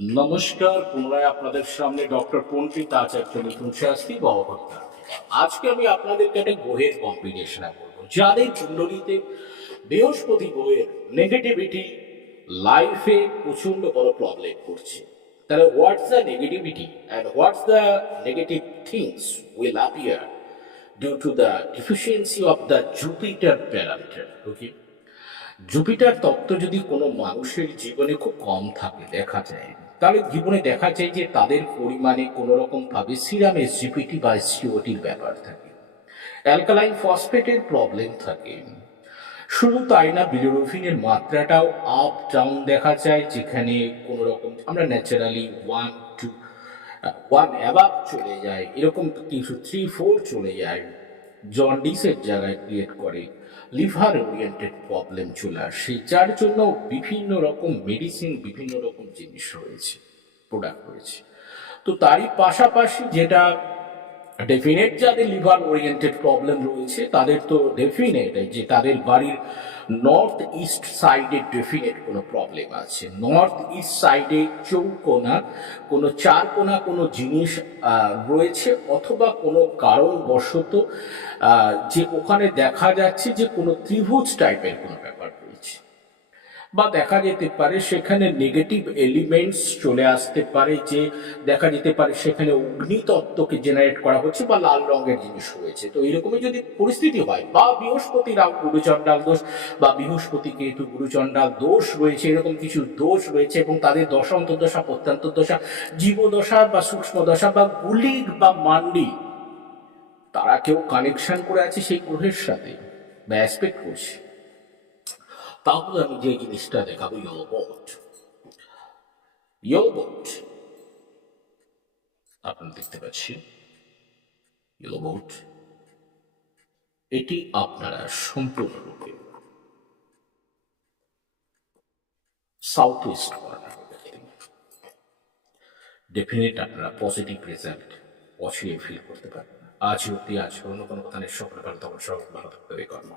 নমস্কার, পুনরায় আপনাদের সামনে ডক্টর পণ্ডিত আচার্য মিথুন শাস্ত্রী বহকর্তা আজকে আমি আপনাদেরকে একটা গ্রহের কম্বিনেশন করব যাদের কুণ্ডলিতে বৃহস্পতি গ্রহের নেগেটিভিটি লাইফে প্রচণ্ড বড় প্রবলেম করছে। তাহলে what's the negativity and what's the negative things will appear due to the deficiency of the Jupiter parameter okay Jupiter তত্ত্ব যদি কোনো মানুষের জীবনে খুব কম থাকে, দেখা যায় তাহলে জীবনে দেখা যায় যে তাদের পরিমাণে কোনো রকম ভাবে সিরামে জিপিটি বা সিওটির ব্যাপার থাকে। অ্যালকালাইন ফসফেটের প্রবলেম থাকে। শুধু তাই না বিলিরুবিনের মাত্রাটাও আপ ডাউন দেখা যায়, যেখানে কোনো রকম আমরা naturally one two one above চলে যায়, এরকম কিছু থ্রি ফোর চলে যায়। জন্ডিসের জায়গায় ক্রিয়েট করে লিভার ওরিয়েন্টেড প্রবলেম চলে আসে, যার জন্য বিভিন্ন রকম মেডিসিন বিভিন্ন রকম জিনিস রয়েছে প্রোডাক্ট রয়েছে। তো তারই পাশাপাশি যেটা ডেফিনেট যাদের লিভার ওরিয়েন্টেড প্রবলেম রয়েছে, তাদের তো ডেফিনেট যে তাদের বাড়ির নর্থ ইস্ট সাইডে ডেফিনেট কোনো প্রবলেম আছে। নর্থ ইস্ট সাইডে চৌকোনা, কোনো চারকোনা কোনো জিনিস রয়েছে অথবা কোনো কারণবশত যে ওখানে দেখা যাচ্ছে যে কোনো ত্রিভুজ টাইপের কোনো ব্যাপার। বা দেখা যেতে পারে সেখানে নেগেটিভ এলিমেন্টস চলে আসতে পারে যে দেখা যেতে পারে সেখানে অগ্নিতত্ত্বকে জেনারেট করা হচ্ছে বা লাল রঙের জিনিস রয়েছে। তো এরকমই যদি পরিস্থিতি হয়, বা বৃহস্পতি গুরুচণ্ডাল দোষ, বা বৃহস্পতি কেতু গুরুচণ্ডাল দোষ রয়েছে, এরকম কিছু দোষ রয়েছে এবং তাদের দশা, অন্তর্দশা প্রত্যন্ত দশা জীবদশা বা সূক্ষ্ম দশা বা গুলিক বা মান্ডি, তারা কেউ কানেকশন করে আছে সেই গ্রহের সাথে, বা অ্যাসপেক্ট করছে। তাহলে আমি যে জিনিসটা দেখাবো ইয়োবোট ইয়োবোট আপনারা দেখতে পাচ্ছেন ইয়োবোট এটি আপনারা সম্পূর্ণরূপে সাউথ ইস্ট কর্নার ডেফিনেট আপনারা পজিটিভ রেজাল্ট অচিরে ফিল করতে পারেন আজ অব্দি আজ অন্য কোনো কথা সকলে ভালো তখন সব ভালো থাকতে হবে কর্ম